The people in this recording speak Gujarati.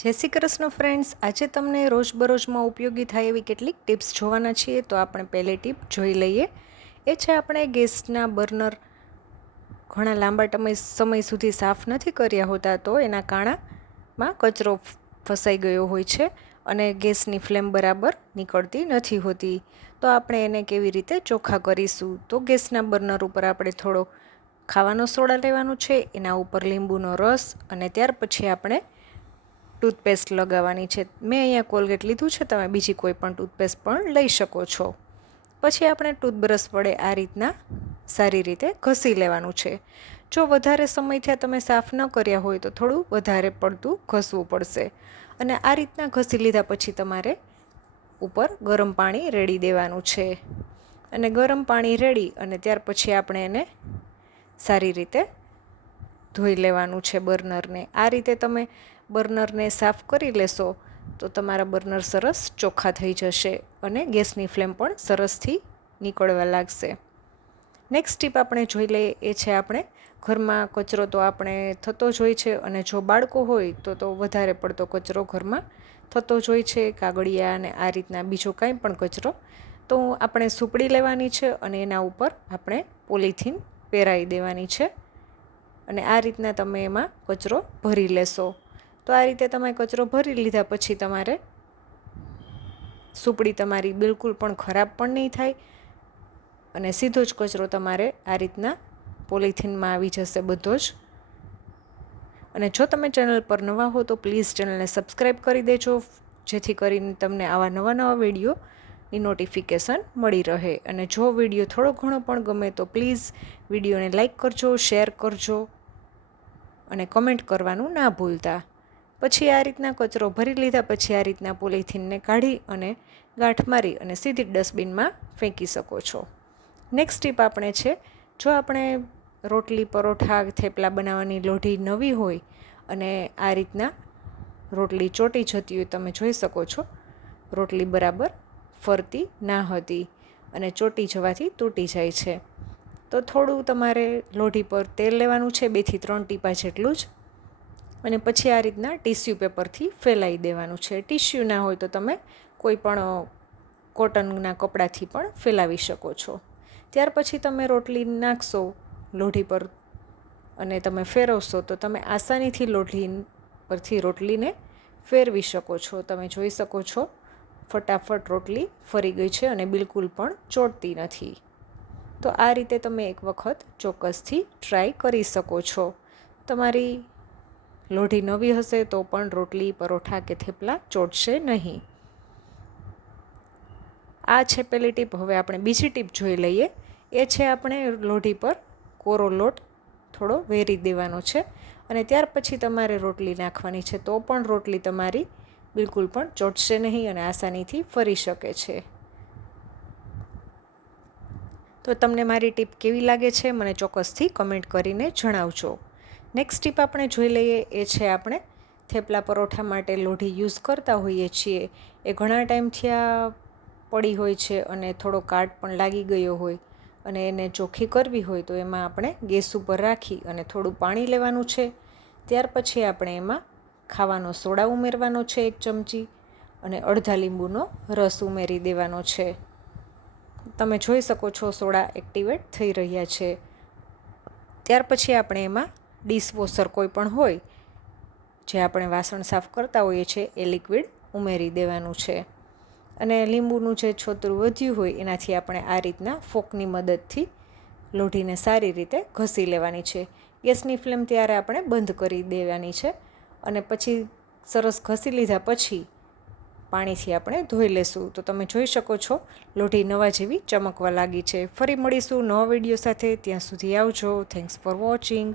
જય શ્રી કૃષ્ણ ફ્રેન્ડ્સ આજે તમને રોજબરોજમાં ઉપયોગી થાય એવી કેટલીક ટિપ્સ જોવાના છીએ, તો આપણે પહેલી ટીપ જોઈ લઈએ. એ છે આપણે ગેસના બર્નર ઘણા લાંબા સમય સમય સુધી સાફ નથી કર્યા હોતા, તો એના કાણામાં કચરો ફસાઈ ગયો હોય છે અને ગેસની ફ્લેમ બરાબર નીકળતી નથી હોતી. તો આપણે એને કેવી રીતે ચોખ્ખા કરીશું? તો ગેસના બર્નર ઉપર આપણે થોડો ખાવાનો સોડા લેવાનો છે, એના ઉપર લીંબુનો રસ અને ત્યાર પછી આપણે ટૂથપેસ્ટ લગાવવાની છે. મેં અહીંયા કોલગેટ લીધું છે, તમે બીજી કોઈ પણ ટૂથપેસ્ટ પણ લઈ શકો છો. પછી આપણે ટૂથબ્રશ વડે આ રીતના સારી રીતે ઘસી લેવાનું છે. જો વધારે સમય થયા તમે સાફ ન કર્યા હોય તો થોડું વધારે પડતું ઘસવું પડશે. અને આ રીતના ઘસી લીધા પછી તમારે ઉપર ગરમ પાણી રેડી દેવાનું છે. અને ગરમ પાણી રેડી અને ત્યાર પછી આપણે એને સારી રીતે ધોઈ લેવાનું છે બર્નરને. આ રીતે તમે બર્નરને સાફ કરી લેશો, તો તમારા બર્નર સરસ ચોખ્ખા થઈ જશે અને ગેસની ફ્લેમ પણ સરસથી નીકળવા લાગશે. નેક્સ્ટ ટીપ આપણે જોઈ લઈએ, એ છે આપણે ઘરમાં કચરો તો આપણે થતો જ હોય છે અને જો બાળકો હોય તો તો વધારે પડતો કચરો ઘરમાં થતો જ હોય છે, કાગળિયા અને આ રીતના બીજો કાંઈ પણ કચરો. તો આપણે સુપડી લેવાની છે અને એના ઉપર આપણે પોલિથીન પહેરાવી દેવાની છે. અને આ રીતના તમે એમાં કચરો ભરી લેશો. તો આ રીતે તમે કચરો ભરી લીધા પછી તમારે સુપડી તમારી બિલકુલ પણ ખરાબ પણ નહીં થાય અને સીધો જ કચરો તમારે આ રીતના પોલિથીનમાં આવી જશે બધો જ. અને જો તમે ચેનલ પર નવા હો તો પ્લીઝ ચેનલને સબસ્ક્રાઈબ કરી દેજો, જેથી કરીને તમને આવા નવા નવા વિડીયોની નોટિફિકેશન મળી રહે. અને જો વીડિયો થોડો ઘણો પણ ગમે તો પ્લીઝ વિડીયોને લાઇક કરજો શેર કરજો અને કમેન્ટ કરવાનું ના ભૂલતા. પછી આ રીતના કચરો ભરી લીધા, પછી આ રીતના પોલિથીનને કાઢી અને ગાંઠ મારી અને સીધી ડસ્ટબિનમાં ફેંકી શકો છો. નેક્સ્ટ ટીપ આપણે છે, જો આપણે રોટલી, પરોઠા, થેપલા બનાવવાની લોઢી નવી હોય અને આ રીતના રોટલી ચોટી જતી હોય, તમે જોઈ શકો છો. રોટલી બરાબર ફરતી ના હતી અને ચોટી જવાથી તૂટી જાય છે. તો થોડું તમારે લોઢી પર તેલ લેવાનું છે, બેથી ત્રણ ટીપા જેટલું જ. અને પછી આ રીતના ટીસ્યુ પેપરથી ફેલાવી દેવાનું છે. ટીસ્યુ ના હોય તો તમે કોઈ પણ કોટનના કપડાથી પણ ફેલાવી શકો છો. ત્યાર પછી તમે રોટલી નાખશો લોઢી પર અને તમે ફેરવશો તો તમે આસાનીથી લોઢી પરથી રોટલીને ફેરવી શકો છો. તમે જોઈ શકો છો ફટાફટ રોટલી ફરી ગઈ છે અને બિલકુલ પણ ચોટતી નથી. તો આ રીતે તમે એક વખત ચોક્કસથી ટ્રાય કરી શકો છો. તમારી લોઢી નવી હશે તો પણ રોટલી, પરોઠા કે થેપલા ચોટશે નહીં. આ છે પેલી ટીપ. હવે આપણે બીજી ટીપ જોઈ લઈએ. એ છે આપણે લોઢી પર કોરો લોટ થોડો વેરી દેવાનો છે અને ત્યાર પછી તમારે રોટલી નાખવાની છે. તો પણ રોટલી તમારી બિલકુલ પણ ચોટશે નહીં અને આસાનીથી ફરી શકે છે. તો તમને મારી ટીપ કેવી લાગે છે મને ચોક્કસથી કમેન્ટ કરીને જણાવજો. નેક્સ્ટ ટીપ આપણે જોઈ લઈએ એ છે આપણે થેપલા પરોઠા માટે લોઢી યુઝ કરતા હોઈએ છીએ. એ ઘણા ટાઈમથી આ પડી હોય છે અને થોડો કાટ પણ લાગી ગયો હોય અને એને ચોખ્ખી કરવી હોય તો એમાં આપણે ગેસ ઉપર રાખી અને થોડું પાણી લેવાનું છે. ત્યાર પછી આપણે એમાં ખાવાનો સોડા ઉમેરવાનો છે એક ચમચી અને અડધા લીંબુનો રસ ઉમેરી દેવાનો છે. તમે જોઈ શકો છો સોડા એક્ટિવેટ થઈ રહ્યા છે. ત્યાર પછી આપણે એમાં ડિશવોશર કોઈ પણ હોય, જે આપણે વાસણ સાફ કરતા હોઈએ છીએ, એ લિક્વિડ ઉમેરી દેવાનું છે. અને લીંબુનું જે છોતરું વધ્યું હોય, એનાથી આપણે આ રીતના ફોકની મદદથી લોઢીને સારી રીતે ઘસી લેવાની છે. ગેસની ફ્લેમ ત્યારે આપણે બંધ કરી દેવાની છે. અને પછી સરસ ઘસી લીધા પછી પાણીથી આપણે ધોઈ લેશું. તો તમે જોઈ શકો છો, લોઢી નવા જેવી ચમકવા લાગી છે. ફરી મળીશું નવા વીડિયો સાથે. ત્યાં સુધી આવજો. Thanks for watching